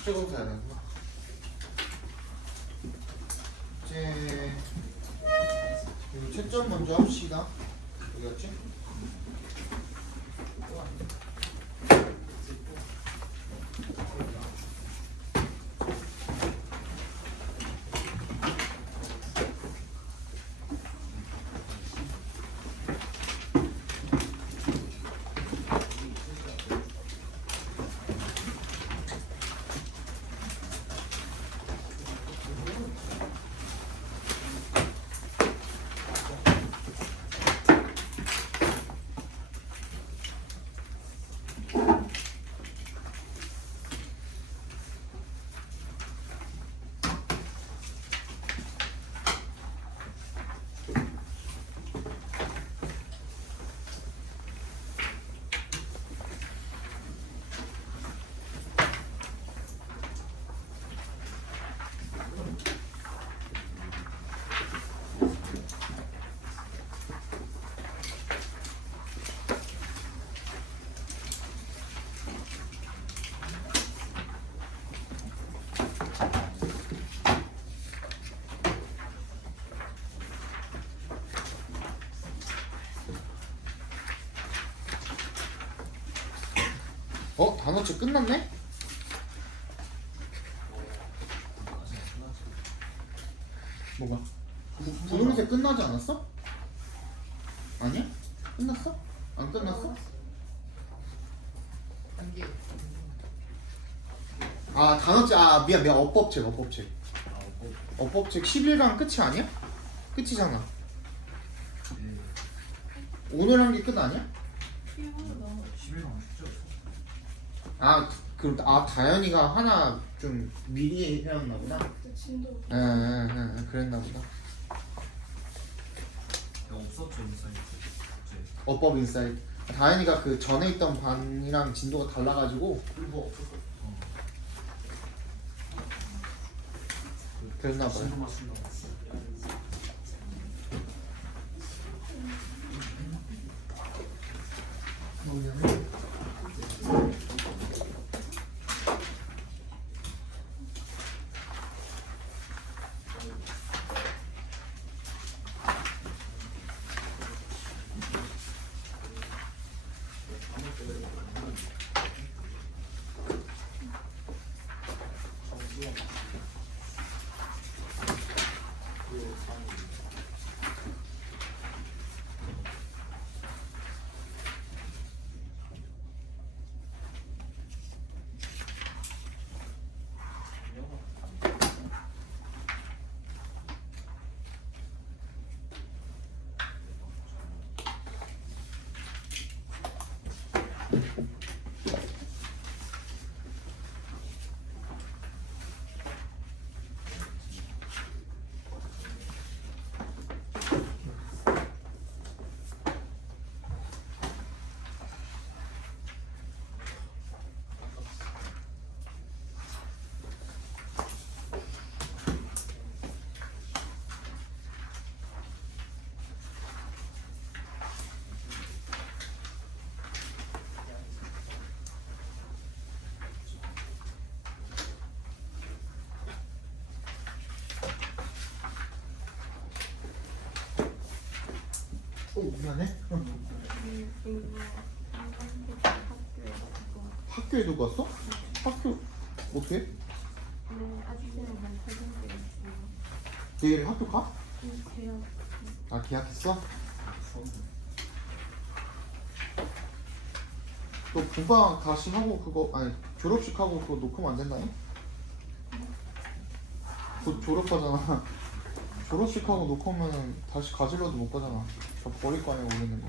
숙제 검사해야 되는구나. 이제 이거 채점 먼저 합시다. 어디 갔지? 단어책 끝났네? 뭐가? 분홍색 끝나지 않았어? 아니야? 끝났어? 안 끝났어? 아 단어책 미안 어법책 어법책 11강 끝이 아니야? 끝이잖아. 오늘 한 게 끝 아니야? 11강 쉽죠? 그럼 다현이가 하나 좀 미리 해왔나 보다. 그랬나 보다. 없었죠 인사이트. 어법 인사이트. 다현이가 그 전에 있던 반이랑 진도가 달라가지고 뭐 없었어. 그랬나 봐요. 진도만 쓴다고. 미안해. 학교에 두고 왔어? 학교 어떻게? 내일 학교 가? 계약했어? 너 분방 다시 하고 졸업식 하고 그거 녹음 안 된다니? 곧 졸업하잖아. 졸업식 하고 녹음하면 다시 가지러도 못 가잖아. 저 버릴 거 아니야 오르는 거.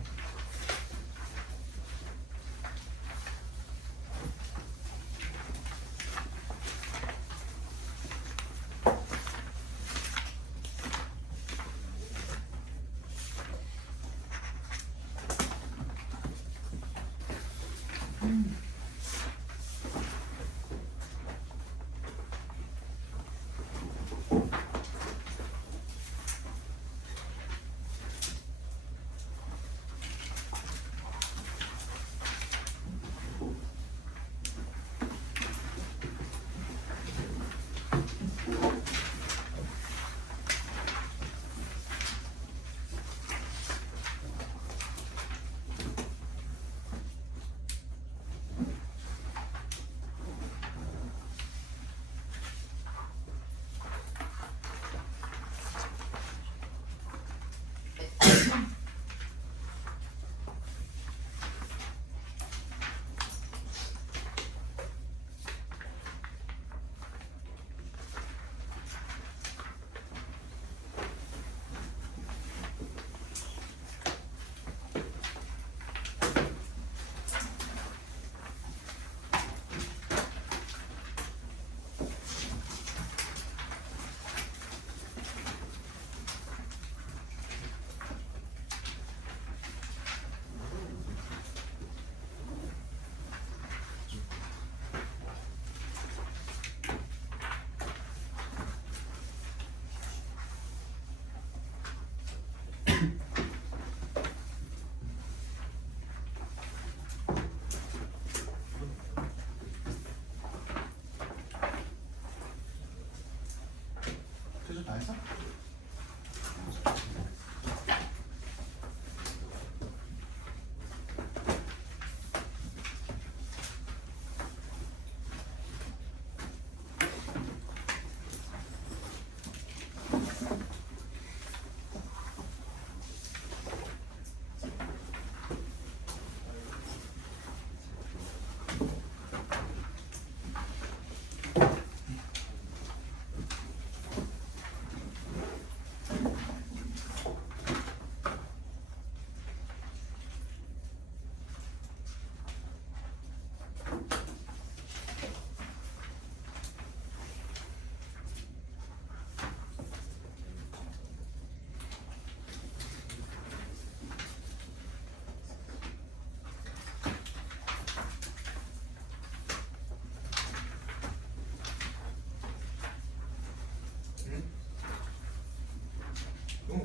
했어?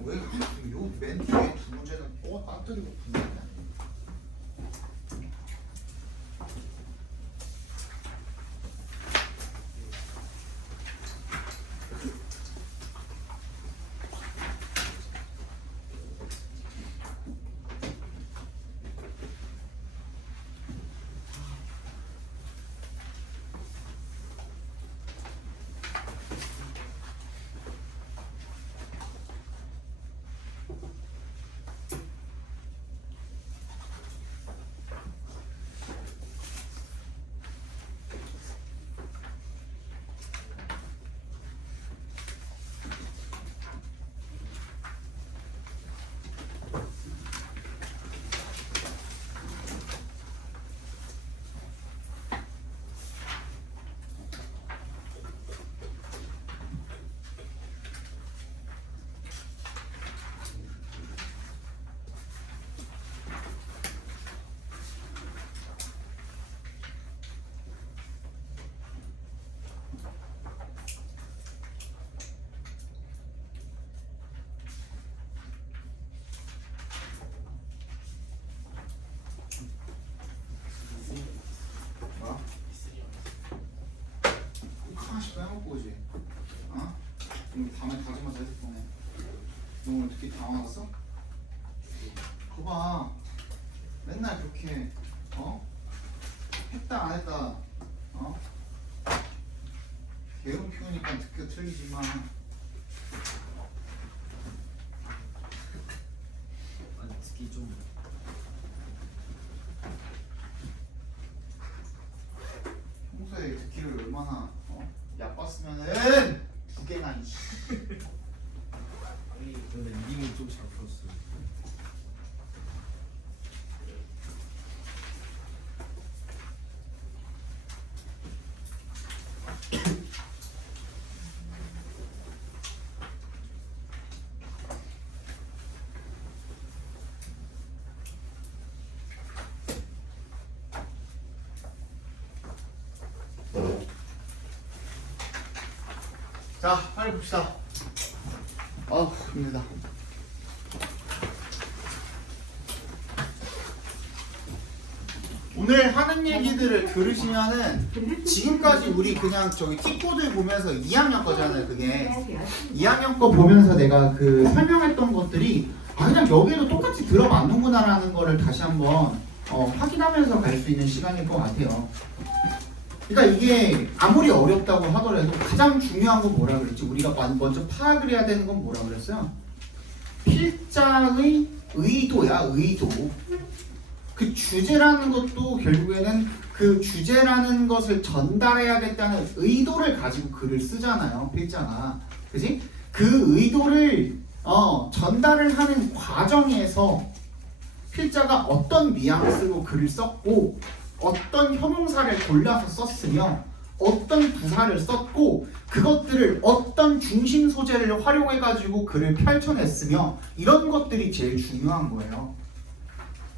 왜요맨 뒤에 두 문제는 빠뜨리고 붙냐? 하나씩 빼먹고 오지. 어? 오늘 밤에 다짐하자 했을 거네. 너 오늘 특히 당황했어? 그봐. 맨날 그렇게 했다 안 했다 게으름 피우니까 듣기 틀리지만 아니 듣기 좀 평소에 듣기를 얼마나 얕봤으면은 두 개나 이씨. 근데 님이 좀 잘 풀었어요. 자, 빨리 봅시다. 아우, 힘들다. 오늘 하는 얘기들을 들으시면은 지금까지 우리 그냥 저기 T코드 보면서 2학년 거잖아요. 그게 2학년 거 보면서 내가 그 설명했던 것들이 그냥 여기도 똑같이 들어맞는구나라는 거를 다시 한번 확인하면서 갈 수 있는 시간일 것 같아요. 그러니까 이게 아무리 어렵다고 하더라도 가장 중요한 건 뭐라 그랬지? 우리가 먼저 파악을 해야 되는 건 뭐라 그랬어요? 필자의 의도야, 의도. 그 주제라는 것도 결국에는 그 주제라는 것을 전달해야겠다는 의도를 가지고 글을 쓰잖아요, 필자가. 그지? 그 의도를 전달을 하는 과정에서 필자가 어떤 뉘앙스로 글을 썼고 어떤 형용사를 골라서 썼으며 어떤 부사를 썼고 그것들을 어떤 중심 소재를 활용해 가지고 글을 펼쳐냈으며 이런 것들이 제일 중요한 거예요.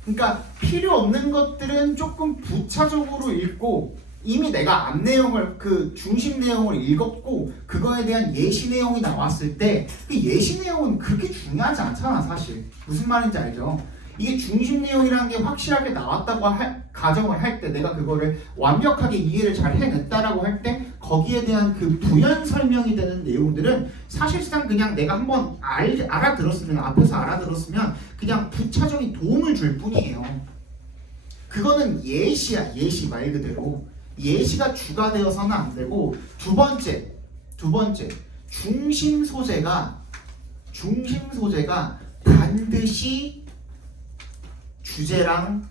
그러니까 필요 없는 것들은 조금 부차적으로 읽고 이미 내가 앞 내용을 그 중심 내용을 읽었고 그거에 대한 예시 내용이 나왔을 때 그 예시 내용은 그렇게 중요하지 않잖아. 사실 무슨 말인지 알죠? 이게 중심 내용이라는 게 확실하게 나왔다고 가정을 할 때 내가 그거를 완벽하게 이해를 잘 해냈다라고 할 때 거기에 대한 그 부연 설명이 되는 내용들은 사실상 그냥 내가 한번 알아들었으면 앞에서 알아들었으면 그냥 부차적인 도움을 줄 뿐이에요. 그거는 예시야. 예시 말 그대로. 예시가 주가 되어서는 안 되고 두 번째 중심 소재가 반드시 주제랑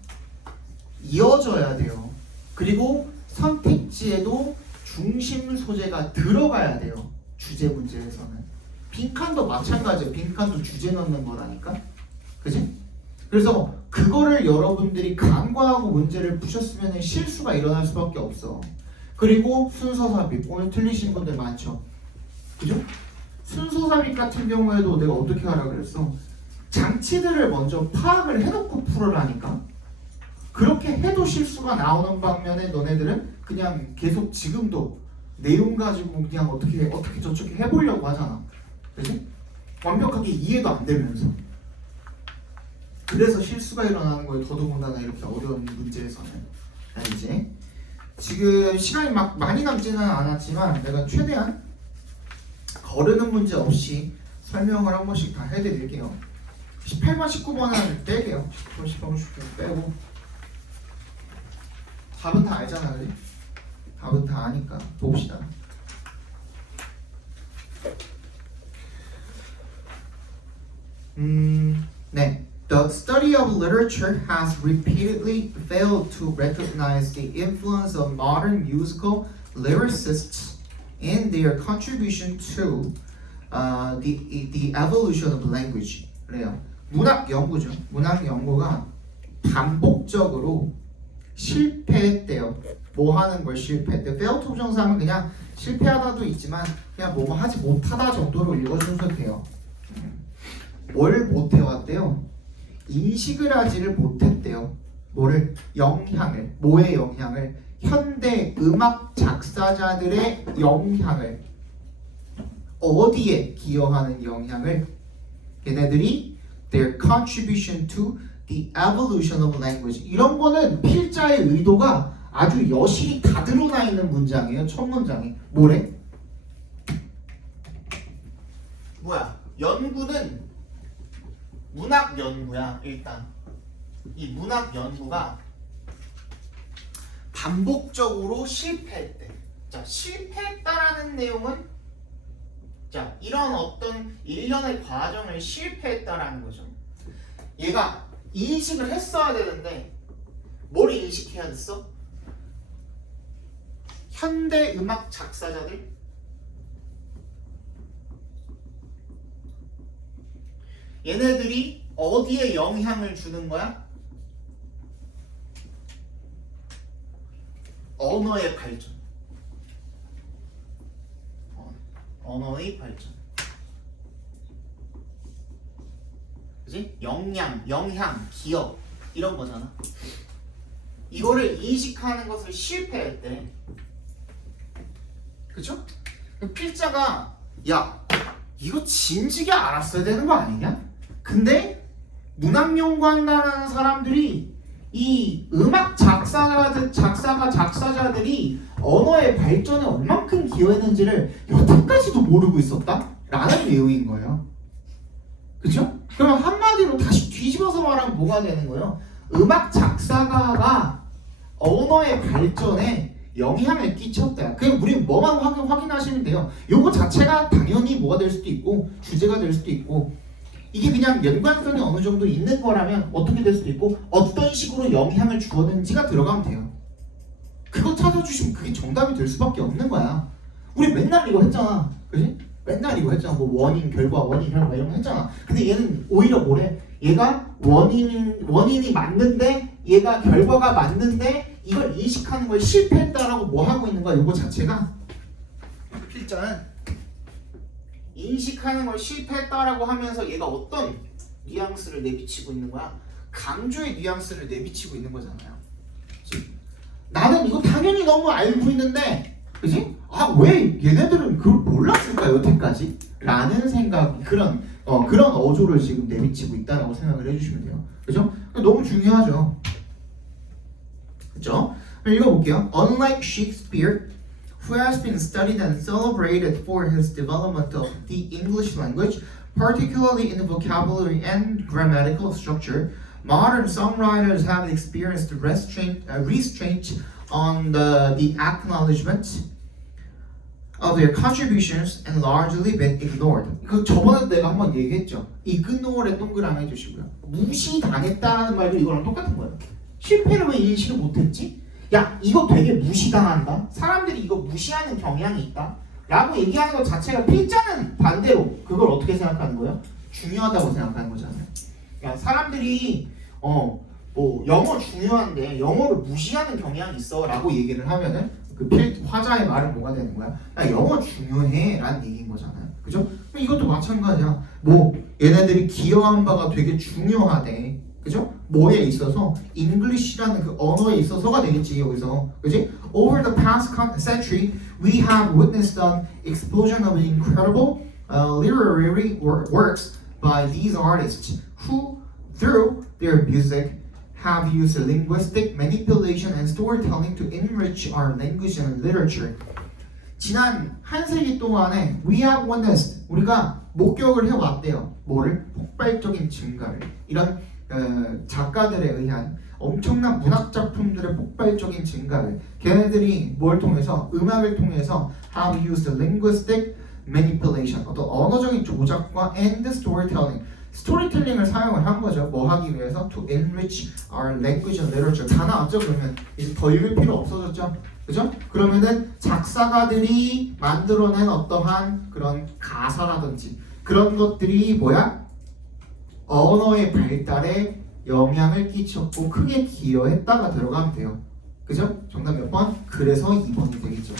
이어져야 돼요. 그리고 선택지에도 중심 소재가 들어가야 돼요. 주제 문제에서는. 빈칸도 마찬가지예요. 빈칸도 주제 넣는 거라니까. 그지? 그래서 그거를 여러분들이 간과하고 문제를 푸셨으면 실수가 일어날 수밖에 없어. 그리고 순서 삽입. 오늘 틀리신 분들 많죠. 그죠? 순서 삽입 같은 경우에도 내가 어떻게 하라 그랬어? 장치들을 먼저 파악을 해놓고 풀어라니까. 그렇게 해도 실수가 나오는 방면에 너네들은 그냥 계속 지금도 내용 가지고 그냥 어떻게 저렇게 해보려고 하잖아. 그지? 완벽하게 이해도 안 되면서. 그래서 실수가 일어나는 거예요. 더더군다나 이렇게 어려운 문제에서는. 알지? 지금 시간이 막 많이 남지는 않았지만 내가 최대한 거르는 문제 없이 설명을 한 번씩 다 해드릴게요. 18번, 19번은 뺄게요. 18번, 19번 빼고. 답은 다 알잖아, 그지? 답은 다 아니까 봅시다. 네. The study of literature has repeatedly failed to recognize the influence of modern musical lyricists and their contribution to the evolution of language. 그래요. 문학 연구죠. 문학 연구가 반복적으로 실패했대요. 뭐 하는 걸 실패했대요. fail to 부정사하면 그냥 실패하다도 있지만 그냥 뭐 하지 못하다 정도로 읽어주셔도 돼요. 뭘 못해왔대요? 인식을 하지를 못했대요. 뭐를? 영향을. 뭐의 영향을? 현대 음악 작사자들의 영향을. 어디에 기여하는 영향을? 걔네들이 their contribution to the evolution of language. 이런 거는 필자의 의도가 아주 여실히 다 드러나 있는 문장이에요. 첫 문장이. 뭐래? 뭐야? 연구는 문학 연구야. 일단 이 문학 연구가 반복적으로 실패했대. 자, 실패했다라는 내용은 자, 이런 어떤 일련의 과정을 실패했다라는 거죠. 얘가 인식을 했어야 되는데 뭘 인식해야 됐어? 현대 음악 작사자들 얘네들이 어디에 영향을 주는 거야? 언어의 발전. 언어의 발전. 그지? 영향, 기여 이런 거잖아. 이거를 인식하는 것을 실패했대. 그쵸? 필자가 야 이거 진지게 알았어야 되는 거 아니냐? 근데 문학 연구한다는 사람들이 이 음악 작사자들이 언어의 발전에 얼만큼 기여했는지를 여태까지도 모르고 있었다? 라는 내용인 거예요. 그쵸? 그럼 한마디로 다시 뒤집어서 말하면 뭐가 되는 거예요? 음악 작사가가 언어의 발전에 영향을 끼쳤다. 그냥 우리 뭐만 확인하시면 돼요. 요거 자체가 당연히 뭐가 될 수도 있고 주제가 될 수도 있고 이게 그냥 연관성이 어느 정도 있는 거라면 어떻게 될 수도 있고 어떤 식으로 영향을 주었는지가 들어가면 돼요. 그거 찾아주시면 그게 정답이 될 수밖에 없는 거야. 우리 맨날 이거 했잖아. 그지? 맨날 이거 했잖아. 뭐 원인, 결과 이런 거 했잖아. 근데 얘는 오히려 뭐래? 얘가 원인이 맞는데 얘가 결과가 맞는데 이걸 인식하는 걸 실패했다라고 뭐 하고 있는 거야? 이거 자체가 필자는 인식하는 걸 실패했다라고 하면서 얘가 어떤 뉘앙스를 내비치고 있는 거야? 강조의 뉘앙스를 내비치고 있는 거잖아요. 그치? 나는 이거 당연히 너무 알고 있는데, 그지? 아, 왜 얘네들은 그걸 몰랐을까 여태까지? 라는 생각, 그런 어조를 지금 내비치고 있다라고 생각을 해주시면 돼요. 그죠? 너무 중요하죠. 그죠? 읽어볼게요. Unlike Shakespeare, who has been studied and celebrated for his development of the English language, particularly in vocabulary and grammatical structure. Modern songwriters have experienced restraint on the acknowledgement of their contributions and largely been ignored. 그 저번에 내가 한번 얘기했죠. ignore에 동그라미 해주시고요. 무시당했다는 말도 이거랑 똑같은 거예요. 실패를 왜 인식을 못했지? 야, 이거 되게 무시당한다. 사람들이 이거 무시하는 경향이 있다. 라고 얘기하는 것 자체가 필자는 반대로 그걸 어떻게 생각하는 거예요? 중요하다고 생각하는 거잖아요. 야, 사람들이 뭐 영어 중요한데 영어를 무시하는 경향이 있어 라고 얘기를 하면은 그 화자의 말은 뭐가 되는 거야? 야, 영어 중요해 라는 얘기인 거잖아요. 그죠? 이것도 마찬가지야. 뭐 얘네들이 기여한 바가 되게 중요하대. 그죠? 뭐에 있어서 English라는 그 언어에 있어서가 되겠지 여기서. 그지? Over the past century, we have witnessed an explosion of incredible literary works by these artists who, through their music, have used linguistic manipulation and storytelling to enrich our language and literature. 지난 한 세기 동안에 we have witnessed, 우리가 목격을 해왔대요. 뭐를? 폭발적인 증가를. 이런 작가들에 의한 엄청난 문학 작품들의 폭발적인 증가를 걔네들이 뭘 통해서? 음악을 통해서 have used linguistic manipulation, 어떤 언어적인 조작과 and storytelling, 스토리텔링을 사용을 한 거죠. 뭐 하기 위해서? To enrich our language and literature. 다 나왔죠. 그러면 이제 더 읽을 필요 없어졌죠. 그죠? 그러면은 작사가들이 만들어낸 어떠한 그런 가사라든지 그런 것들이 뭐야? 언어의 발달에 영향을 끼쳤고 크게 기여했다가 들어가면 돼요. 그죠? 정답 몇 번? 그래서 2번이 되겠죠.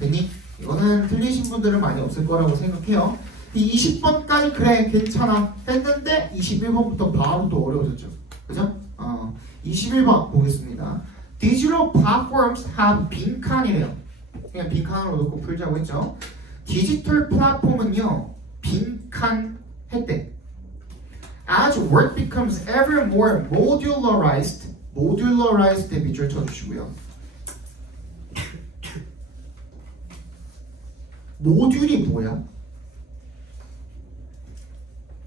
됐니? 이거는 틀리신 분들은 많이 없을 거라고 생각해요. 이 20번까지 그래 괜찮아 했는데 21번부터 바로 또 어려워졌죠. 그죠? 21번 보겠습니다. Digital platforms have 빈칸이래요. 그냥 빈칸으로 놓고 풀자고 했죠. 디지털 플랫폼은요 빈칸 했대. As work becomes ever more modularized 대 밑줄 쳐주시고요. 모듈이 뭐야?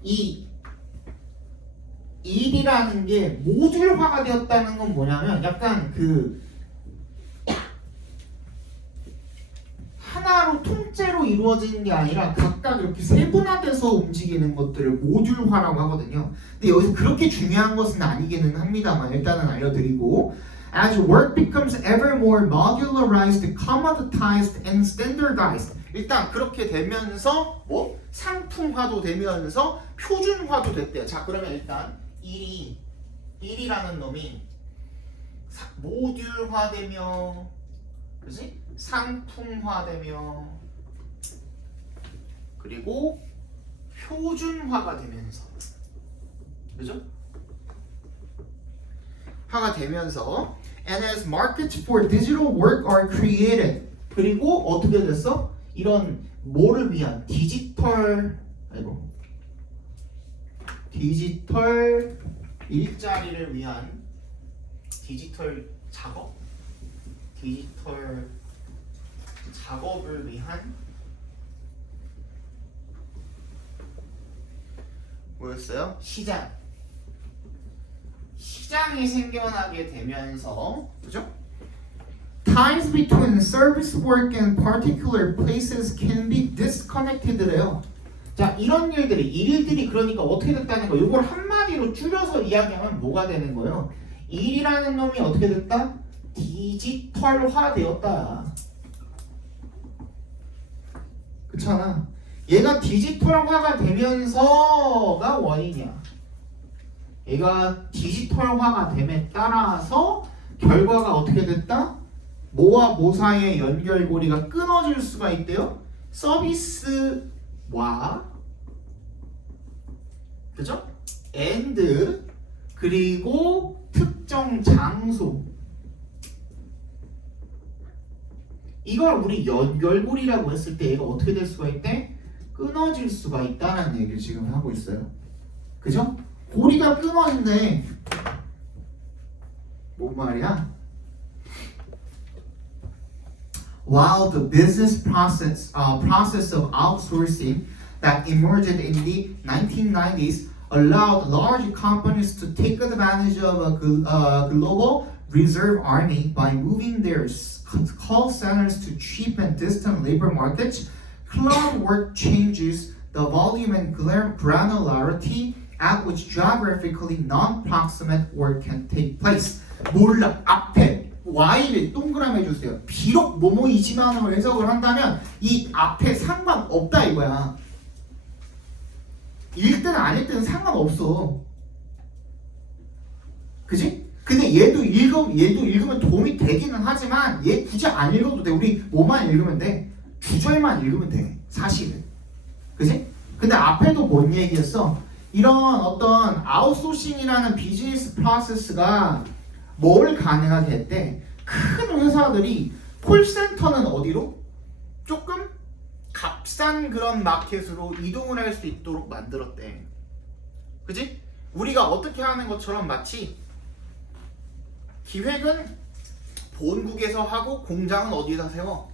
이 일이라는 게 모듈화가 되었다는 건 뭐냐면 약간 그 하나로 통째로 이루어지는 게 아니라 각각 이렇게 세분화돼서 움직이는 것들을 모듈화라고 하거든요. 근데 여기서 그렇게 중요한 것은 아니기는 합니다만 일단은 알려드리고 As work becomes ever more modularized, commoditized, and standardized. 일단 그렇게 되면서 뭐 상품화도 되면서 표준화도 됐대요. 자 그러면 일단 일이라는 놈이 모듈화되며, 그렇지? 상품화되며, 그리고 표준화가 되면서, 그죠? 화가 되면서, and as markets for digital work are created. 그리고 어떻게 됐어? 이런 뭐를 위한 디지털 일자리를 위한 디지털 작업을 위한 뭐였어요? 시장이 생겨나게 되면서, 그죠? Ties between service work and particular places can be disconnected래요. 자, 이런 일들이 그러니까 어떻게 됐다는 거. 이걸 한마디로 줄여서 이야기하면 뭐가 되는 거예요? 일이라는 놈이 어떻게 됐다? 디지털화되었다. 그렇잖아. 얘가 디지털화가 되면서가 원인이야. 얘가 디지털화가 됨에 따라서 결과가 어떻게 됐다? 뭐와 뭐 사이의 연결고리가 끊어질 수가 있대요. 서비스와, 그죠? and 그리고 특정 장소. 이걸 우리 연결고리라고 했을 때 얘가 어떻게 될 수가 있대? 끊어질 수가 있다는 얘기를 지금 하고 있어요. 그죠? 고리가 끊어진대. 뭔 말이야? while the business process of outsourcing that emerged in the 1990s allowed large companies to take advantage of a global reserve army by moving their call centers to cheap and distant labor markets, cloud work changes the volume and granularity at which geographically non-proximate work can take place. 몰라. 앞에 Y를 동그라미 해주세요. 비록 뭐뭐이지만으로 해석을 한다면 이 앞에 상관없다 이거야. 읽든 안 읽든 상관없어. 그지? 근데 얘도 읽으면 도움이 되기는 하지만 얘 굳이 안 읽어도 돼. 우리 뭐만 읽으면 돼? 구절만 읽으면 돼. 사실은. 그지? 근데 앞에도 뭔 얘기였어? 이런 어떤 아웃소싱이라는 비즈니스 프로세스가 뭘 가능하게 했대? 큰 회사들이 콜센터는 어디로? 조금 값싼 그런 마켓으로 이동을 할 수 있도록 만들었대. 그지? 우리가 어떻게 하는 것처럼 마치 기획은 본국에서 하고 공장은 어디에다 세워?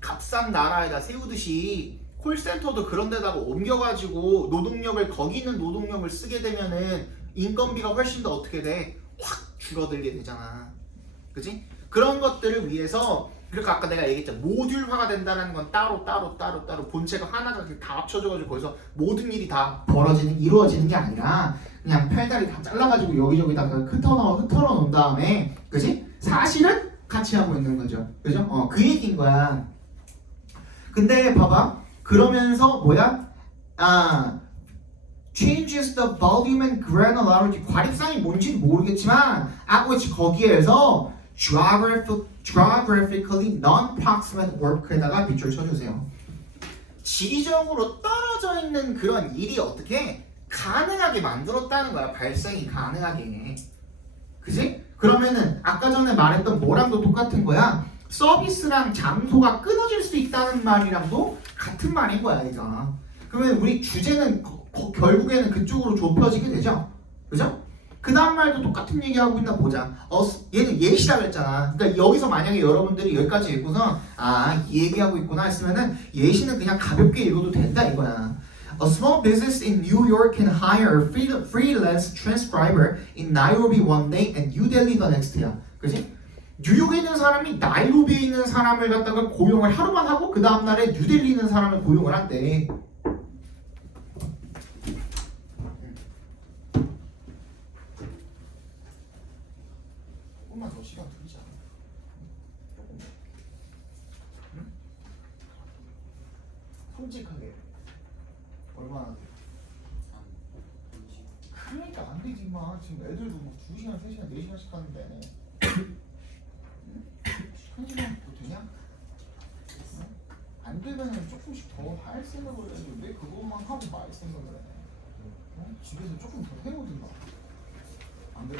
값싼 나라에다 세우듯이 콜센터도 그런 데다가 옮겨가지고 노동력을 거기 있는 노동력을 쓰게 되면은 인건비가 훨씬 더 어떻게 돼? 확 줄어들게 되잖아. 그지? 그런 것들을 위해서 그러니까 아까 내가 얘기했잖아. 모듈화가 된다는 건 따로 본체가 하나가 다 합쳐져가지고 거기서 모든 일이 다 이루어지는 게 아니라 그냥 팔다리 다 잘라가지고 여기저기다가 흩어 놓은 다음에 그지? 사실은 같이 하고 있는 거죠. 그죠? 그 얘기인 거야. 근데 봐봐. 그러면서 뭐야? changes the volume and granularity. 과립상이 뭔지는 모르겠지만 at which 거기에서 geographically non-proximate work에다가 밑줄 쳐주세요. 지리적으로 떨어져 있는 그런 일이 어떻게 가능하게 만들었다는 거야. 발생이 가능하게. 그지? 그러면은 아까 전에 말했던 뭐랑도 똑같은 거야. 서비스랑 장소가 끊어질 수 있다는 말이랑도 같은 말인 거야, 얘가. 그러면 우리 주제는 결국에는 그쪽으로 좁혀지게 되죠. 그죠? 그 다음 말도 똑같은 얘기하고 있나 보자. 얘는 예시라고 했잖아. 그러니까 여기서 만약에 여러분들이 여기까지 읽고서 이 얘기하고 있구나 했으면은 예시는 그냥 가볍게 읽어도 된다 이거야. A small business in New York can hire a freelance transcriber in Nairobi one day and New Delhi the next day. 그지? 뉴욕에 있는 사람이 나이로비에 있는 사람을 갖다가 고용을 하루만 하고 그 다음날에 뉴델리에 있는 사람을 고용을 한대. 조금만 더 시간 들이자. 응? 솔직하게 얼마나 돼? 그러니까 안 되지 마. 지금 애들도 뭐 2시간, 3시간, 4시간씩 하는데 1시간도 되냐? 안 되면 조금씩 더 할 생각을 해야지. 왜 그것만 하고 말 생각을 해? 집에서 조금 더 해오든가. 안 돼?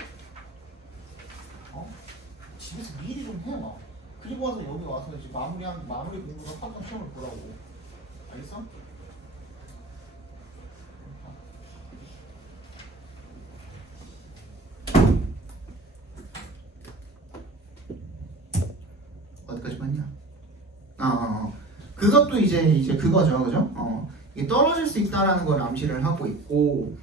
집에서 미리 좀 해봐. 그리고 와서 여기 와서 이제 마무리 공부를 하던 시험을 보라고. 알겠어? 어디까지 봤냐? 그것도 이제 그거죠, 그죠? 이게 떨어질 수 있다라는 걸 암시를 하고 있고,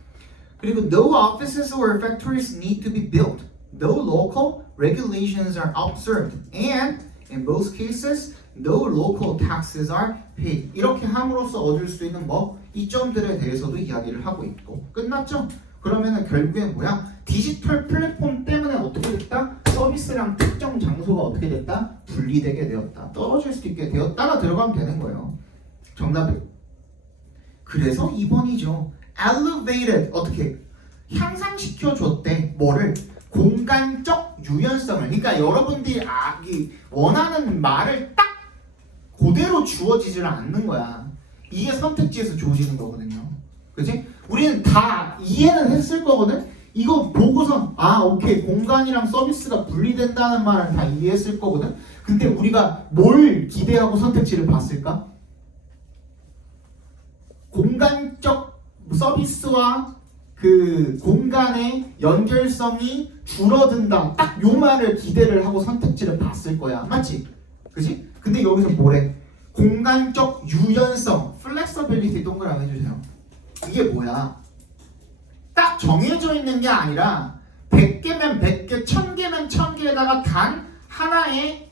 그리고 no offices or factories need to be built. No local regulations are observed, and in both cases, no local taxes are paid. 이렇게 함으로써 얻을 수 있는 이 점들에 대해서도 이야기를 하고 있고 끝났죠? 그러면은 결국엔 뭐야? 디지털 플랫폼 때문에 어떻게 됐다? 서비스랑 특정 장소가 어떻게 됐다? 분리되게 되었다. 떨어질 수 있게 되었다가 들어가면 되는 거예요. 정답은 그래서 2번이죠. elevated 어떻게? 향상시켜 줬대. 뭐를? 공간적 유연성을. 그러니까 여러분들이 원하는 말을 딱 그대로 주어지질 않는 거야. 이게 선택지에서 주어지는 거거든요. 그치? 우리는 다 이해는 했을 거거든? 이거 보고선 오케이 공간이랑 서비스가 분리된다는 말은 다 이해했을 거거든? 근데 우리가 뭘 기대하고 선택지를 봤을까? 공간적 서비스와 그 공간의 연결성이 줄어든다. 딱 요 말을 기대를 하고 선택지를 봤을 거야. 맞지? 그지? 근데 여기서 뭐래? 공간적 유연성, flexibility 동그라미 해주세요. 이게 뭐야? 딱 정해져 있는 게 아니라 100개면 100개, 1000개면 1000개에다가 단 하나의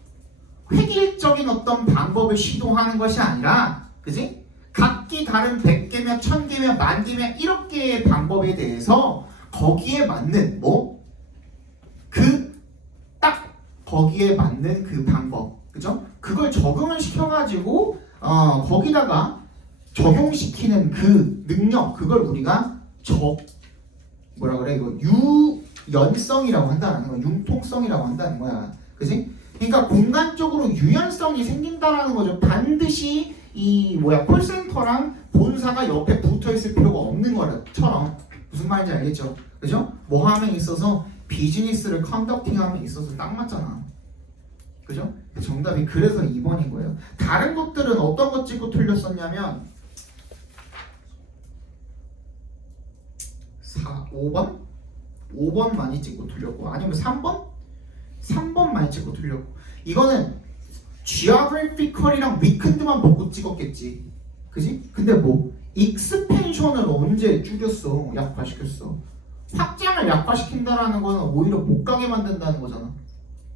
획일적인 어떤 방법을 시도하는 것이 아니라, 그지? 각기 다른 100개면 1000개면 10,000개면 1억 개의 방법에 대해서 거기에 맞는 딱 거기에 맞는 그 방법, 그죠? 그걸 적응을 시켜가지고 거기다가 적용시키는 그 능력, 그걸 우리가 뭐라 그래? 이거 유연성이라고 한다는 거야. 융통성이라고 한다는 거야. 그지? 그러니까 공간적으로 유연성이 생긴다라는 거죠. 반드시 이 콜센터랑 본사가 옆에 붙어 있을 필요가 없는 거처럼. 무슨 말인지 알겠죠? 그죠? 뭐 함에 있어서 비즈니스를 컨덕팅 함에 있어서 딱 맞잖아. 그죠? 정답이 그래서 2번인 거예요. 다른 것들은 어떤 것 찍고 틀렸었냐면 5번? 5번 많이 찍고 틀렸고, 아니면 3번? 3번 많이 찍고 틀렸고. 이거는 geographical이랑 weaked만 보고 찍었겠지. 그지? 근데 expansion을 언제 줄였어? 약화시켰어. 확장을 약화시킨다라는 거는 오히려 못 가게 만든다는 거잖아.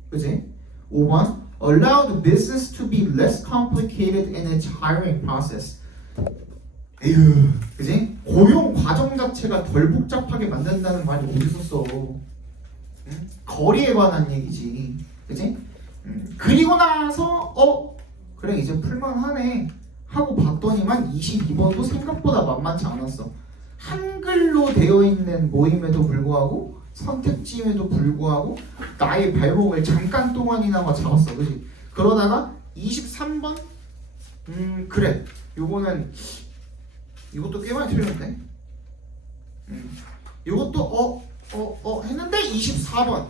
그지? 5번 allow the business to be less complicated in its hiring process. 에휴, 그지? 고용 과정 자체가 덜 복잡하게 만든다는 말이 어디서 써? 응? 거리에 관한 얘기지, 그지? 그리고 나서 그래 이제 풀만하네 하고 봤더니만 22번도 생각보다 만만치 않았어. 한글로 되어 있는 모임에도 불구하고 선택지임에도 불구하고 나의 발목을 잠깐 동안이나마 잡았어, 그지? 그러다가 23번 그래 요거는 이것도 꽤 많이 틀렸는데 이것도 했는데 24번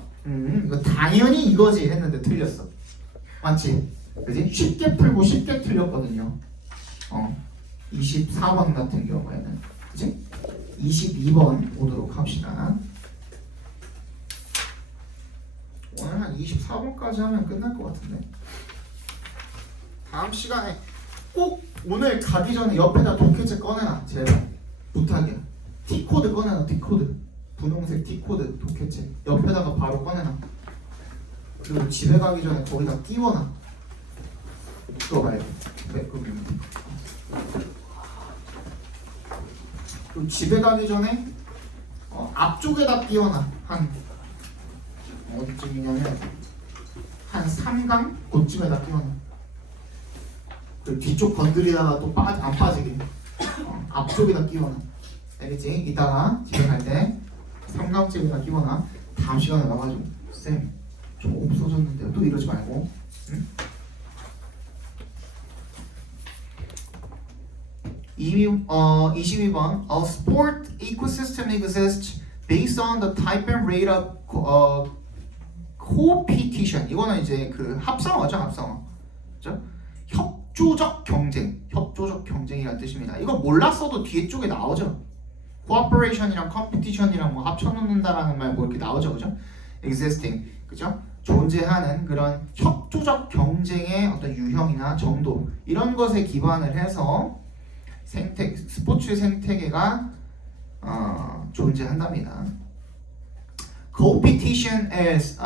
이거 당연히 이거지 했는데 틀렸어. 맞지? 그지? 쉽게 풀고 쉽게 틀렸거든요. 24번 같은 경우에는, 그지? 22번 보도록 합시다. 오늘 한 24번까지 하면 끝날 것 같은데. 다음 시간에 꼭 오늘 가기 전에 옆에다 독해체 꺼내놔. 제발 부탁이야. T코드 꺼내놔. T코드, 분홍색 T코드 독해체 옆에다가 바로 꺼내놔. 그리고 집에 가기 전에 거기다 띄워놔. 그거 말고 그리고 집에 가기 전에 앞쪽에다 띄워놔. 한 어디쯤이냐면 한 3강 그쯤에다 띄워놔. 그리고 뒤쪽 건드리다가 또 안 빠지게 앞쪽에다 끼워놔. 알겠지? 이따가 집에 갈 때 3강집에다 끼워놔. 다음 시간에 와가지고 쌤 저 없어졌는데요 또 이러지 말고. 응? 22번 A sport ecosystem exists based on the type and rate of competition. 이거는 이제 그 합성어죠, 합성어. 그죠? 협조적 경쟁이라는 뜻입니다. 이거 몰랐어도 뒤에 쪽에 나오죠. cooperation이랑 competition이랑 합쳐놓는다라는 말 이렇게 나오죠, 그죠? existing, 그죠? 존재하는 그런 협조적 경쟁의 어떤 유형이나 정도 이런 것에 기반을 해서 스포츠 생태계가 존재한답니다. Competition is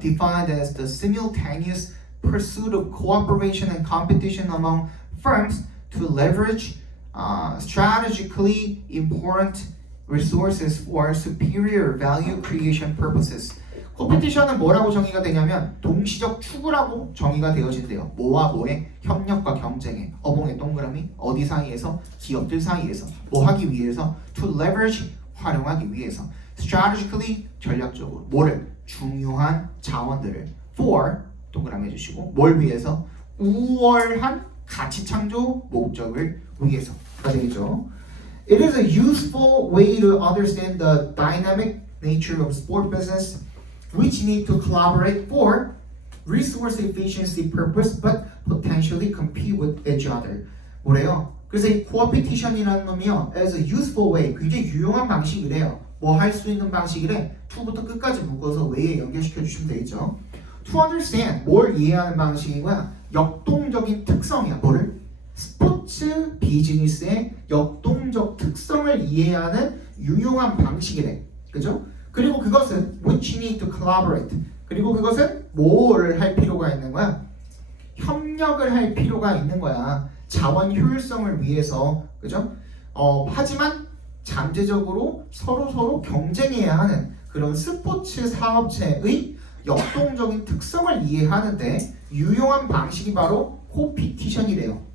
defined as the simultaneous pursuit of cooperation and competition among firms to leverage strategically important resources for superior value creation purposes. 컴피티션은 뭐라고 정의가 되냐면 동시적 추구라고 정의가 되어진대요. 뭐와 뭐의 협력과 경쟁에 어봉의 동그라미 어디 사이에서 기업들 사이에서 뭐 하기 위해서 to leverage 활용하기 위해서 strategically 전략적으로 뭐를 중요한 자원들을 for 동그라미 해주시고 뭘 위해서 우월한 가치 창조 목적을 위해서가 되겠죠. It is a useful way to understand the dynamic nature of sport business, which need to collaborate for resource efficiency purpose, but potentially compete with each other. 뭐래요? 그래서 이 coopetition이라는 놈이요, as a useful way, 굉장히 유용한 방식이래요. 뭐 할 수 있는 방식이래. to부터 끝까지 묶어서 way에 연결시켜 주시면 되겠죠. To understand 뭘 이해하는 방식인 거야? 역동적인 특성이야. 뭐를? 스포츠 비즈니스의 역동적 특성을 이해하는 유용한 방식이래. 그죠? 그리고 그것은 which you need to collaborate. 그리고 그것은 뭘 할 필요가 있는 거야? 협력을 할 필요가 있는 거야. 자원 효율성을 위해서. 그죠? 하지만 잠재적으로 서로 경쟁해야 하는 그런 스포츠 사업체의 역동적인 특성을 이해하는데 유용한 방식이 바로 코피티션이래요.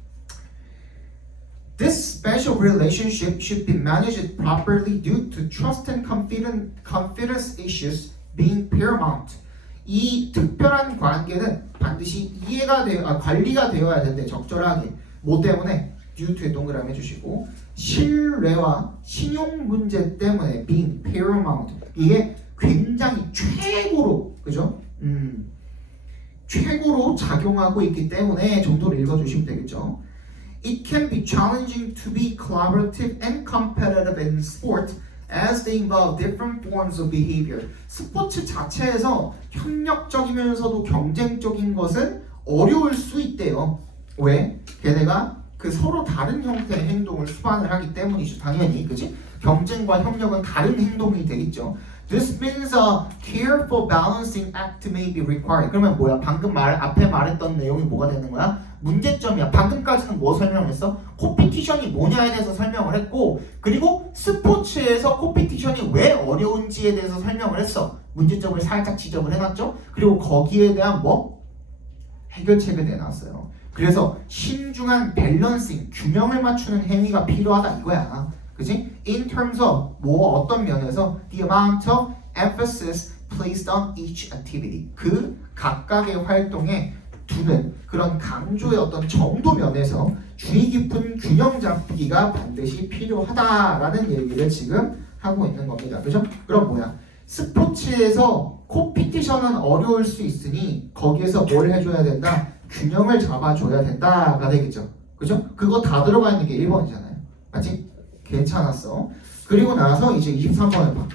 This special relationship should be managed properly due to trust and confidence issues being paramount. 이 특별한 관계는 반드시 관리가 되어야 되는데 적절하게. 뭐 때문에? due to에 동그라미 해주시고 신뢰와 신용 문제 때문에 being paramount. 이게 굉장히 최고로, 그죠? 최고로 작용하고 있기 때문에 정도를 읽어주시면 되겠죠. It can be challenging to be collaborative and competitive in sport as they involve different forms of behavior. 스포츠 자체에서 협력적이면서도 경쟁적인 것은 어려울 수 있대요. 왜? 걔네가 그 서로 다른 형태의 행동을 수반을 하기 때문이죠. 당연히, 그지? 경쟁과 협력은 다른 행동이 되겠죠. This means a careful balancing act may be required. 그러면 뭐야? 방금 앞에 말했던 내용이 뭐가 되는 거야? 문제점이야. 방금까지는 뭐 설명했어? 코피티션이 뭐냐에 대해서 설명을 했고, 그리고 스포츠에서 코피티션이 왜 어려운지에 대해서 설명을 했어. 문제점을 살짝 지적을 해놨죠. 그리고 거기에 대한 해결책을 내놨어요. 그래서 신중한 밸런싱, 균형을 맞추는 행위가 필요하다 이거야. 그치? In terms of 어떤 면에서 the amount of emphasis placed on each activity. 그 각각의 활동에 두는 그런 강조의 어떤 정도 면에서 주의 깊은 균형 잡기가 반드시 필요하다라는 얘기를 지금 하고 있는 겁니다. 그죠? 그럼 뭐야? 스포츠에서 코피티션은 어려울 수 있으니 거기에서 뭘 해줘야 된다? 균형을 잡아줘야 된다가 되겠죠. 그죠? 그거 다 들어가 있는 게 1번이잖아요. 맞지? 괜찮았어. 그리고 나서 이제 23번을 봐.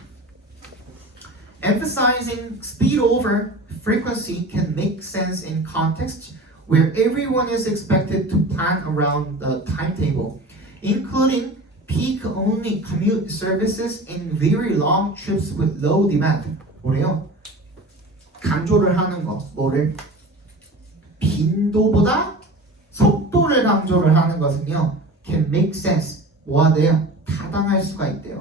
Emphasizing speed over frequency can make sense in context where everyone is expected to plan around the timetable, including peak-only commute services and very long trips with low demand. 뭐래요? 강조를 하는 거. 뭐를? 빈도보다 속도를 강조를 하는 것은요, can make sense. 뭐가 돼요? 타당할 수가 있대요.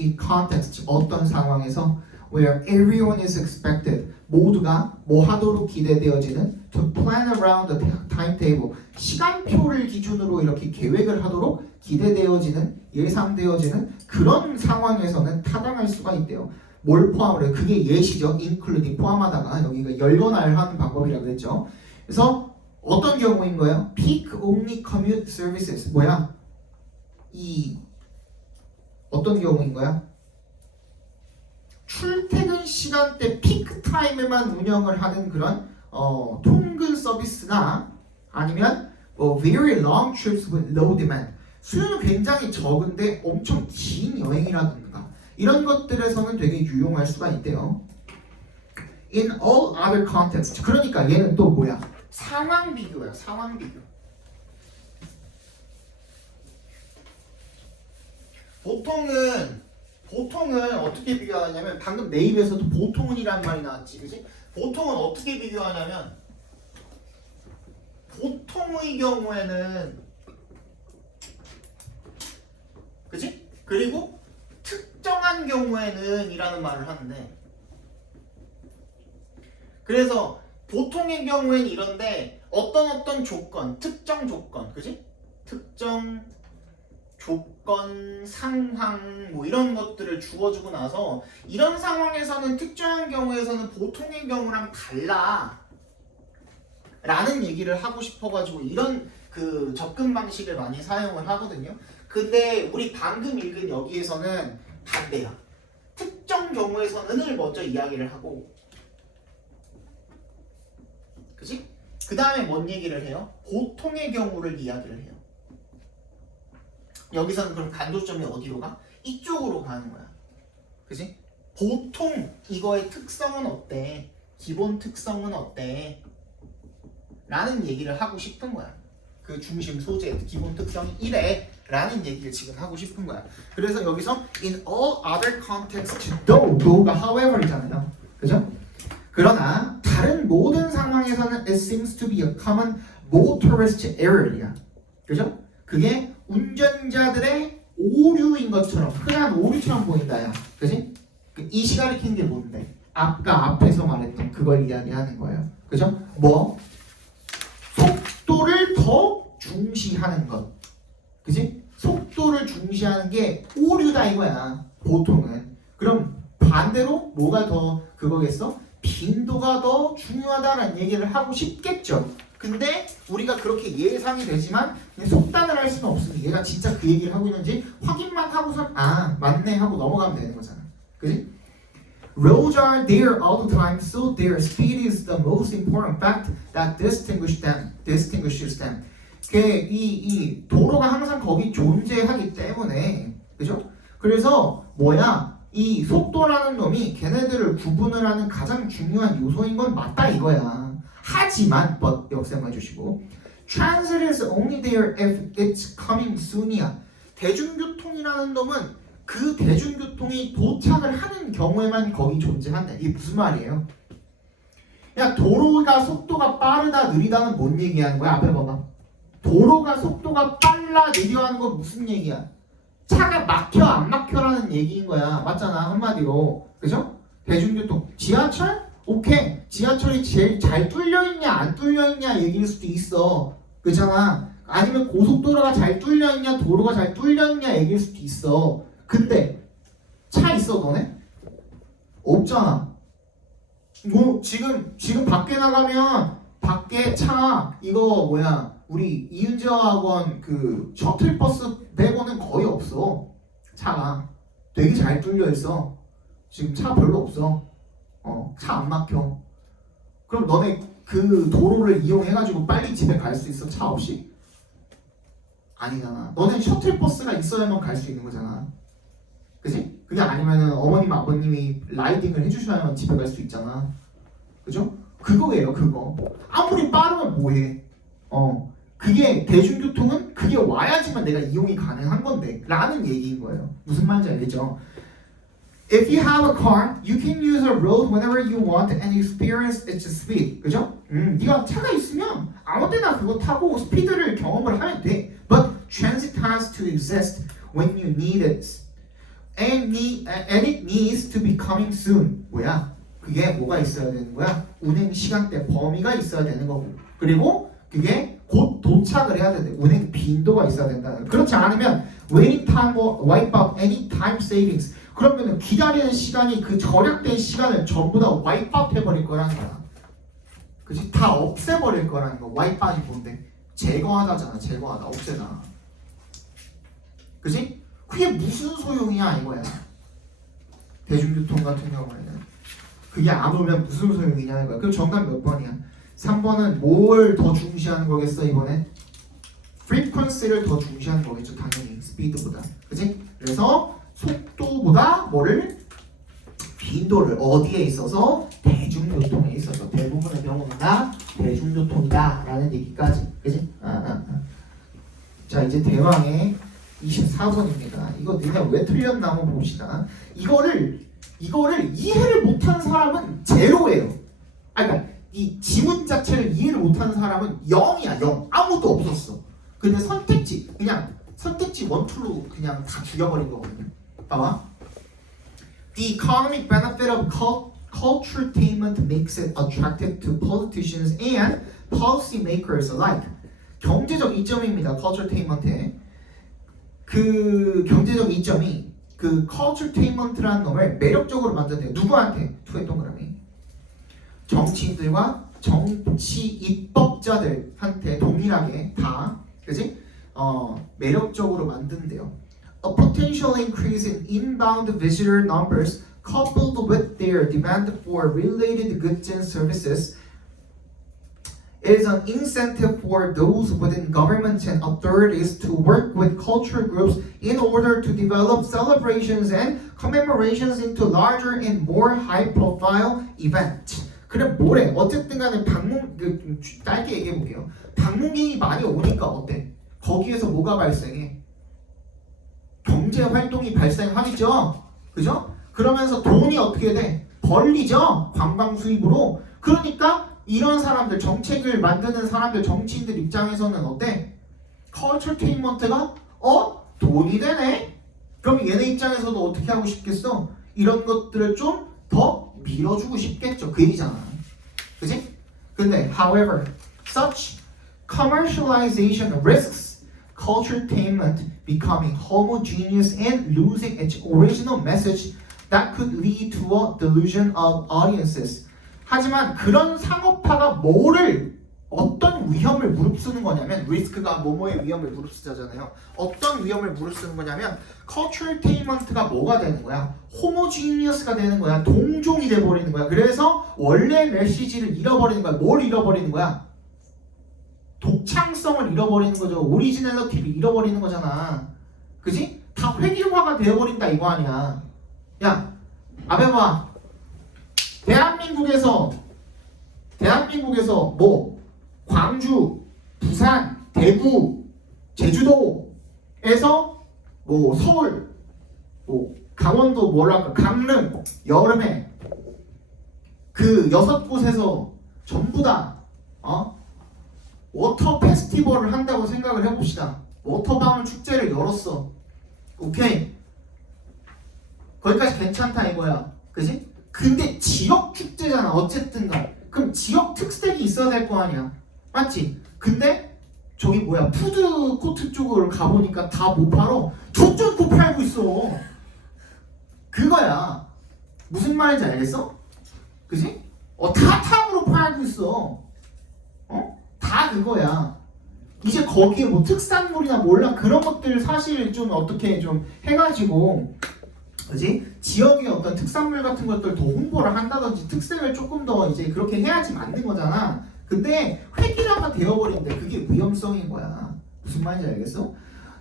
In context, 어떤 상황에서 where everyone is expected, 모두가 뭐 하도록 기대되어지는 to plan around the timetable, 시간표를 기준으로 이렇게 계획을 하도록 기대되어지는, 예상되어지는 그런 상황에서는 타당할 수가 있대요. 뭘 포함을 해요? 그게 예시죠. including 포함하다가 여기가 열거날 하는 방법이라고 했죠. 그래서 어떤 경우인 거예요? peak only commute services. 뭐야? 이 어떤 경우인 거야? 출퇴근 시간대 피크 타임에만 운영을 하는 그런 통근 서비스나 아니면 very long trips with low demand. 수요는 굉장히 적은데 엄청 긴 여행이라든가 이런 것들에서는 되게 유용할 수가 있대요. In all other contexts. 그러니까 얘는 또 뭐야? 상황 비교야. 상황 비교. 보통은 어떻게 비교하냐면 방금 내 입에서도 보통은이란 말이 나왔지, 그지? 보통은 어떻게 비교하냐면 보통의 경우에는, 그지? 그리고 특정한 경우에는 이라는 말을 하는데, 그래서 보통의 경우에는 이런데 어떤 조건, 특정 조건, 그지? 특정 조건, 상황 뭐 이런 것들을 주어주고 나서 이런 상황에서는 특정한 경우에서는 보통의 경우랑 달라 라는 얘기를 하고 싶어가지고 이런 그 접근 방식을 많이 사용을 하거든요. 근데 우리 방금 읽은 여기에서는 반대야. 특정 경우에서는을 먼저 이야기를 하고, 그치? 그 다음에 뭔 얘기를 해요? 보통의 경우를 이야기를 해요. 여기서는 그럼 간도점이 어디로 가? 이쪽으로 가는 거야. 그지? 보통 이거의 특성은 어때? 기본 특성은 어때? 라는 얘기를 하고 싶은 거야. 그 중심 소재 기본 특성이 이래 라는 얘기를 지금 하고 싶은 거야. 그래서 여기서 in all other contexts though가 however이잖아요. 그죠? 그러나 다른 모든 상황에서는 it seems to be a common motorist error이야. 그죠? 그게 운전자들의 오류인 것처럼 흔한 오류처럼 보인다야. 그지? 이 시간을 킨 게 뭔데? 아까 앞에서 말했던 그걸 이야기하는 거예요. 그죠? 뭐? 속도를 더 중시하는 것. 그지? 속도를 중시하는 게 오류다 이거야. 보통은. 그럼 반대로 뭐가 더 그거겠어? 빈도가 더 중요하다는 얘기를 하고 싶겠죠. 근데 우리가 그렇게 예상이 되지만 속단을 할 수는 없으니 얘가 진짜 그 얘기를 하고 있는지 확인만 하고서 아 맞네 하고 넘어가면 되는 거잖아. 그지? Roads are there all the time, so their speed is the most important fact that distinguishes them. 이 도로가 항상 거기 존재하기 때문에, 그죠? 그래서 뭐야? 이 속도라는 놈이 걔네들을 구분을 하는 가장 중요한 요소인 건 맞다 이거야. 하지만, but 역세만 해주시고, transit is only there if it's coming soon이야. 대중교통이라는 놈은 그 대중교통이 도착을 하는 경우에만 거기 존재한다. 이게 무슨 말이에요? 야 도로가 속도가 빠르다 느리다는 뭔 얘기하는 거야? 앞에 봐봐. 도로가 속도가 빨라 느려 하는 건 무슨 얘기야? 차가 막혀 안 막혀라는 얘기인 거야. 맞잖아 한마디로. 그죠? 대중교통 지하철? 오케이 지하철이 제일 잘 뚫려있냐 안 뚫려있냐 얘기일 수도 있어. 그렇잖아. 아니면 고속도로가 잘 뚫려있냐 도로가 잘 뚫려있냐 얘기일 수도 있어. 근데 차 있어 너네? 없잖아. 뭐 지금 밖에 나가면 밖에 차 이거 뭐야 우리 이은재 학원 그 셔틀버스 빼고는 거의 없어. 차가 되게 잘 뚫려 있어. 지금 차 별로 없어. 차 안 막혀. 그럼 너네 그 도로를 이용해가지고 빨리 집에 갈 수 있어? 차 없이? 아니잖아. 너네 셔틀버스가 있어야만 갈 수 있는 거잖아. 그지? 그게 아니면은 어머님 아버님이 라이딩을 해주셔야만 집에 갈 수 있잖아. 그죠? 그거예요 그거. 아무리 빠르면 뭐해. 그게 대중교통은 그게 와야지만 내가 이용이 가능한 건데 라는 얘기인 거예요. 무슨 말인지 알겠죠? If you have a car, you can use a road whenever you want and experience its speed. 그죠? 네가 차가 있으면 아무 때나 그거 타고 스피드를 경험을 하면 돼. But transit has to exist when you need it. And it needs to be coming soon. 뭐야? 그게 뭐가 있어야 되는 거야? 운행 시간대 범위가 있어야 되는 거고. 그리고 그게 곧 도착을 해야 되는데 운행 빈도가 있어야 된다. 그렇지 않으면 waiting time will wipe out any time savings. 그러면 기다리는 시간이 그 절약된 시간을 전부 다 wipe out 해버릴 거라는 거야. 그치? 다 없애버릴 거라는 거. wipe out이 뭔데? 제거하다잖아. 제거하다. 없애다. 그치? 그게 무슨 소용이야 이거야. 대중교통 같은 경우에는 그게 안 오면 무슨 소용이냐 이거야. 그럼 정답 몇 번이야? 3번은 뭘 더 중시하는 거겠어 이번에? frequency를 더 중시하는 거겠죠 당연히 스피드보다. 그치? 그래서 속도보다 뭐를? 빈도를 어디에 있어서? 대중교통에 있어서. 대부분의 경우는 다 대중교통이다 라는 얘기까지. 그치? 자 이제 대왕의 24번입니다. 이거 니네 왜 틀렸나 한번 봅시다. 이거를 이해를 못한 사람은 제로예요. 그러니까 이 지문 자체를 이해를 못하는 사람은 0이야 0. 아무도 없었어. 근데 선택지 그냥 선택지 1, 2로 그냥 다 죽여버린 거거든요. 봐봐. The economic benefit of culturetainment makes it attractive to politicians and policymakers alike. 경제적 이점입니다. culturetainment의 그 경제적 이점이 그 culturetainment라는 놈을 매력적으로 만든대요. 누구한테? 투의 동그라미. 정치인들과 정치 입법자들한테 동일하게 다, 그지? 매력적으로 만든대요. A potential increase in inbound visitor numbers coupled with their demand for related goods and services is an incentive for those within governments and authorities to work with culture groups in order to develop celebrations and commemorations into larger and more high-profile events. 그래 뭐래 어쨌든 간에 짧게 얘기해 볼게요. 방문객이 많이 오니까 어때? 거기에서 뭐가 발생해? 경제 활동이 발생하겠죠. 그죠? 그러면서 돈이 어떻게 돼? 벌리죠. 관광 수입으로. 그러니까 이런 사람들 정책을 만드는 사람들 정치인들 입장에서는 어때? 컬처테인먼트가 돈이 되네. 그럼 얘네 입장에서도 어떻게 하고 싶겠어? 이런 것들을 좀 더 밀어주고 싶겠죠. 그 얘기잖아. 그지? 근데 however, such commercialization risks culturetainment becoming homogeneous and losing its original message that could lead to a delusion of audiences. 하지만 그런 상업화가 어떤 위험을 무릅쓰는 거냐면 리스크가 뭐뭐의 위험을 무릅쓰잖아요. 어떤 위험을 무릅쓰는 거냐면 culturetainment가 뭐가 되는 거야? homogeneous가 되는 거야. 동종이 돼버리는 거야. 그래서 원래 메시지를 잃어버리는 거야. 뭘 잃어버리는 거야? 독창성을 잃어버리는 거죠. 오리지널리티를 잃어버리는 거잖아. 그지? 다 회귀화가 되어버린다 이거 아니야. 야, 아베마 대한민국에서 뭐 광주, 부산, 대구, 제주도에서 뭐 서울, 뭐 강원도 강릉 여름에 그 6곳에서 전부 다 워터 페스티벌을 한다고 생각을 해봅시다. 워터밤을 축제를 열었어. 오케이. 거기까지 괜찮다 이거야. 그지? 근데 지역 축제잖아. 어쨌든 간. 그럼 지역 특색이 있어야 될 거 아니야. 맞지? 근데 저기 뭐야 푸드코트 쪽을 가보니까 다 못 팔어. 족전코 팔고 있어. 그거야. 무슨 말인지 알겠어? 그지? 다 탕으로 팔고 있어. 다 그거야. 이제 거기에 뭐 특산물이나 몰라 그런 것들 사실 좀 어떻게 좀 해가지고 그지? 지역의 어떤 특산물 같은 것들 더 홍보를 한다든지 특색을 조금 더 이제 그렇게 해야지 맞는 거잖아. 근데 획일화가 되어버린데 그게 위험성인 거야. 무슨 말인지 알겠어?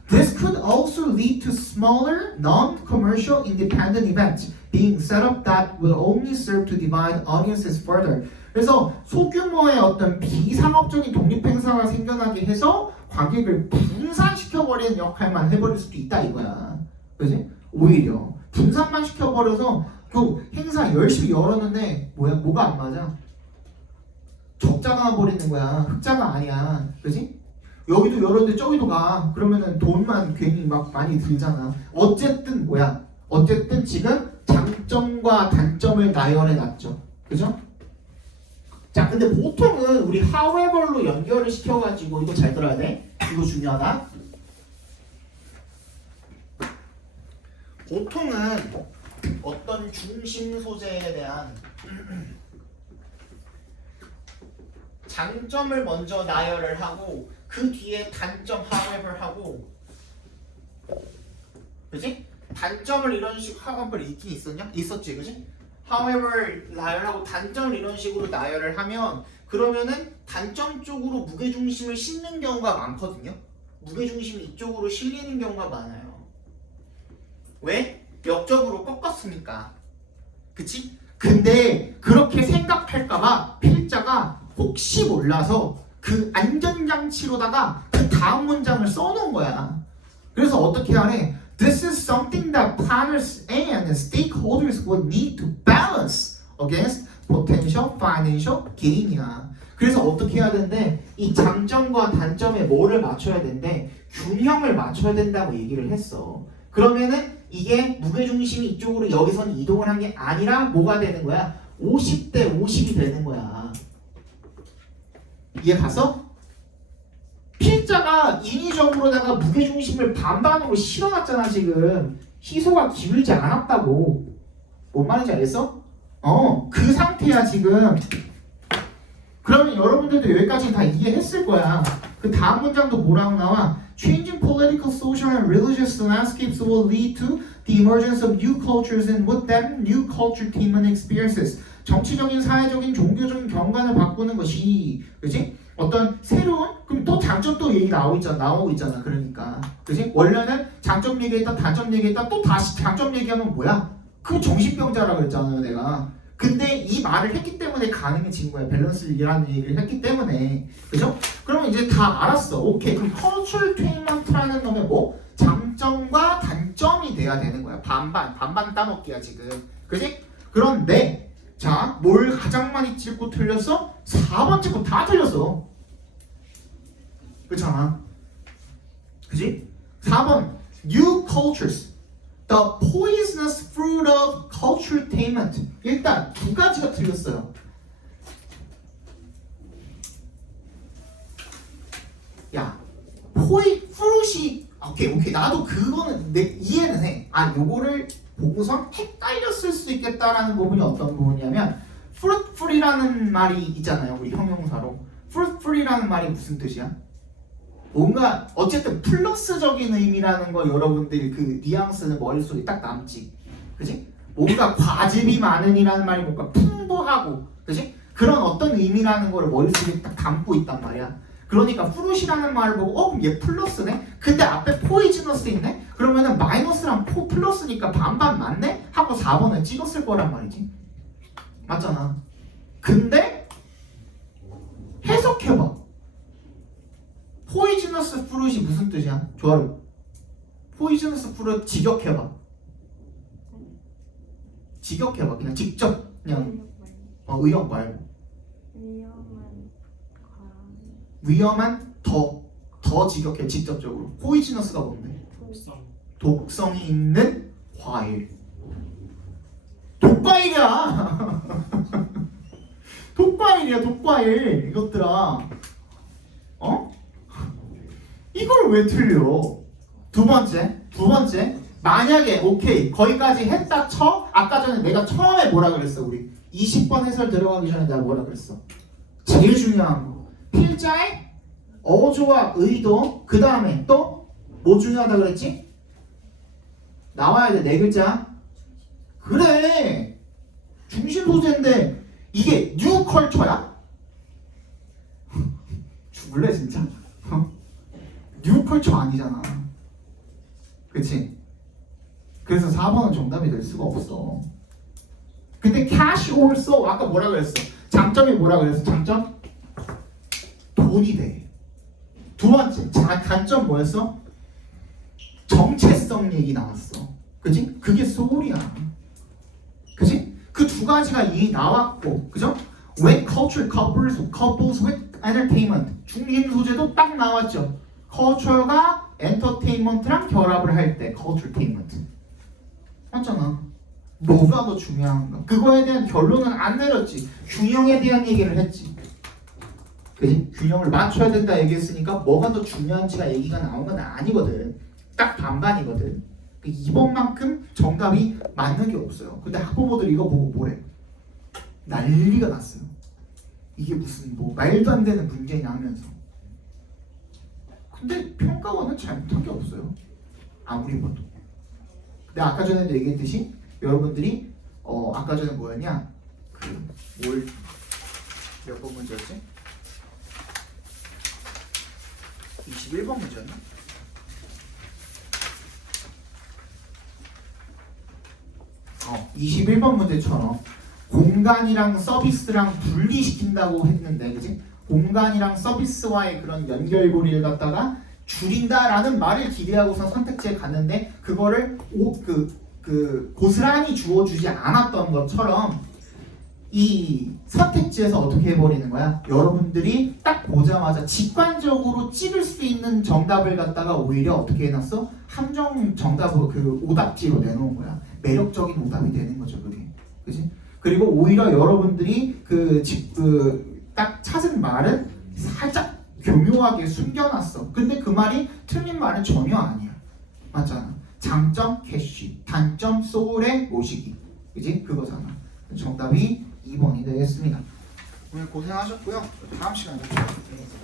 This could also lead to smaller, non-commercial independent events being set up that will only serve to divide audiences further. 그래서 소규모의 어떤 비상업적인 독립 행사가 생겨나게 해서 관객을 분산시켜버리는 역할만 해버릴 수도 있다 이거야. 그지? 오히려 분산만 시켜버려서 그 행사 열심히 열었는데 뭐가 안 맞아? 적자가 나버리는 거야. 흑자가 아니야. 그지? 여기도 열었는데 저기도 가. 그러면은 돈만 괜히 막 많이 들잖아. 어쨌든 어쨌든 지금 장점과 단점을 나열해 놨죠. 그죠? 자, 근데 보통은 우리 however로 연결을 시켜가지고 이거 잘 들어야 돼. 이거 중요하다. 보통은 어떤 중심 소재에 대한 장점을 먼저 나열을 하고 그 뒤에 단점 however 하고 그지? 단점을 이런 식으로 however 있긴 있었냐? 있었지 그지? however 나열하고 단점을 이런 식으로 나열을 하면 그러면은 단점 쪽으로 무게중심을 싣는 경우가 많거든요. 무게중심이 이쪽으로 실리는 경우가 많아요. 왜? 역적으로 꺾었으니까. 그치? 근데 그렇게 생각할까봐 필자가 혹시 몰라서 그 안전장치로다가 그 다음 문장을 써놓은 거야. 그래서 어떻게 하래? This is something that planners and stakeholders would need to balance against potential financial gain이야. 그래서 어떻게 해야 되는데 이 장점과 단점에 뭐를 맞춰야 되는데 균형을 맞춰야 된다고 얘기를 했어. 그러면은 이게 무게중심이 이쪽으로 여기서는 이동을 한 게 아니라 뭐가 되는 거야? 50대 50이 되는 거야. 이해 갔어? 필자가 인위적으로다가 무게중심을 반반으로 실어놨잖아 지금. 희소가 기울지 않았다고. 뭔 말인지 알겠어? 그 상태야 지금. 그러면 여러분들도 여기까지는 다 이해했을 거야. 그 다음 문장도 뭐라고 나와? Changing political, social, and religious landscapes will lead to the emergence of new cultures and with them new culturetainment experiences. 정치적인, 사회적인, 종교적인 경관을 바꾸는 것이, 그렇지? 어떤 새로운 그럼 또 장점 또 얘기 나오고 있잖아. 그러니까, 그렇지? 원래는 장점 얘기했다, 단점 얘기했다, 또 다시 장점 얘기하면 뭐야? 그 정신병자라 그랬잖아요, 내가. 근데 이 말을 했기 때문에 가능해진 거야. 밸런스라는 얘기를 했기 때문에. 그죠? 그러면 이제 다 알았어. 오케이. 그럼 culturaltainment라는 놈의 뭐? 장점과 단점이 돼야 되는 거야. 반반 따먹기야 지금. 그지? 그런데 자, 뭘 가장 많이 찍고 틀렸어? 4번 찍고 다 틀렸어. 그렇잖아. 그지? 4번 New cultures The poisonous fruit of culturaltainment. 일단 두 가지가 틀렸어요. 야, fruit이 오케이 나도 그거는 내 이해는 해. 아, 요거를 보고선 헷갈렸을 수 있겠다라는 부분이 어떤 부분이냐면 fruitful이라는 말이 있잖아요. 우리 형용사로. fruitful이라는 말이 무슨 뜻이야? 뭔가 어쨌든 플러스적인 의미라는 거 여러분들 그 뉘앙스는 머릿속에 딱 남지. 그지? 뭔가 과즙이 많은이라는 말이 뭔가 풍부하고, 그지? 그런 어떤 의미라는 걸 머릿속에 딱 담고 있단 말이야. 그러니까 fruit이라는 말을 보고 그럼 얘 플러스네? 근데 앞에 poisonous 있네? 그러면은 마이너스랑 플러스니까 반반 맞네? 하고 4번을 찍었을 거란 말이지. 맞잖아. 근데 해석해봐. poisonous fruit이 무슨 뜻이야? 조아루. poisonous fruit 직역해봐. 직역해봐. 그냥 직접 그냥 의역 말고. 위험한 더 직역해. 직접적으로. poisonous가 뭔데? 독성이 있는 과일. 독과일이야. 독과일이야. 독과일. 이것들아. 어? 이걸 왜 틀려? 두 번째 만약에 오케이 거기까지 했다 쳐. 아까 전에 내가 처음에 뭐라 그랬어? 우리 20번 해설 들어가기 전에 내가 뭐라 그랬어? 제일 중요한 거 필자의 어조와 의도. 그 다음에 또 뭐 중요하다 그랬지? 나와야 돼. 네 글자. 그래 중심 소재인데 이게 뉴 컬처야? 죽을래 진짜? 뉴 컬처 아니잖아. 그치? 그래서 4번은 정답이 될 수가 없어. 근데 cash also 아까 뭐라 그랬어? 장점이 뭐라 그랬어? 장점? 돈이 돼. 두 번째 단점 뭐였어? 정체성 얘기 나왔어. 그치? 그게 소울이야. 그치? 그 두 가지가 이미 나왔고, 그죠? When culture couples with entertainment. 중심 소재도 딱 나왔죠. culture가 entertainment랑 결합을 할 때 culturaltainment. 맞잖아. 뭐가 더 중요한가? 그거에 대한 결론은 안 내렸지. 균형에 대한 얘기를 했지. 그지? 균형을 맞춰야 된다 얘기했으니까 뭐가 더 중요한지가 얘기가 나온 건 아니거든. 딱 반반이거든. 2번만큼 정답이 맞는 게 없어요. 근데 학부모들 이거 보고 뭐래? 난리가 났어요. 이게 무슨 뭐 말도 안 되는 문제냐 하면서. 근데 평가원은 잘못한 게 없어요. 아무리 봐도. 근데 아까 전에도 얘기했듯이 여러분들이 아까 전에 뭐였냐? 몇 번 문제였지? 21번 문제였나? 어, 21번 문제처럼 공간이랑 서비스랑 분리시킨다고 했는데, 그치? 공간이랑 서비스와의 그런 연결고리를 갖다가 줄인다라는 말을 기대하고서 선택지에 갔는데 그거를 고스란히 주어주지 않았던 것처럼 이 선택지에서 어떻게 해버리는 거야? 여러분들이 딱 보자마자 직관적으로 찍을 수 있는 정답을 갖다가 오히려 어떻게 해놨어? 함정 정답으로 그 오답지로 내놓은 거야. 매력적인 오답이 되는 거죠, 그게. 그지? 그리고 오히려 여러분들이 딱 찾은 말은 살짝 교묘하게 숨겨놨어. 근데 그 말이 틀린 말은 전혀 아니야. 맞잖아. 장점 캐시, 단점 소울의 모시기. 그지? 그거잖아. 정답이 2번이 되겠습니다. 오늘 고생하셨고요. 다음 시간에 뵙겠습니다.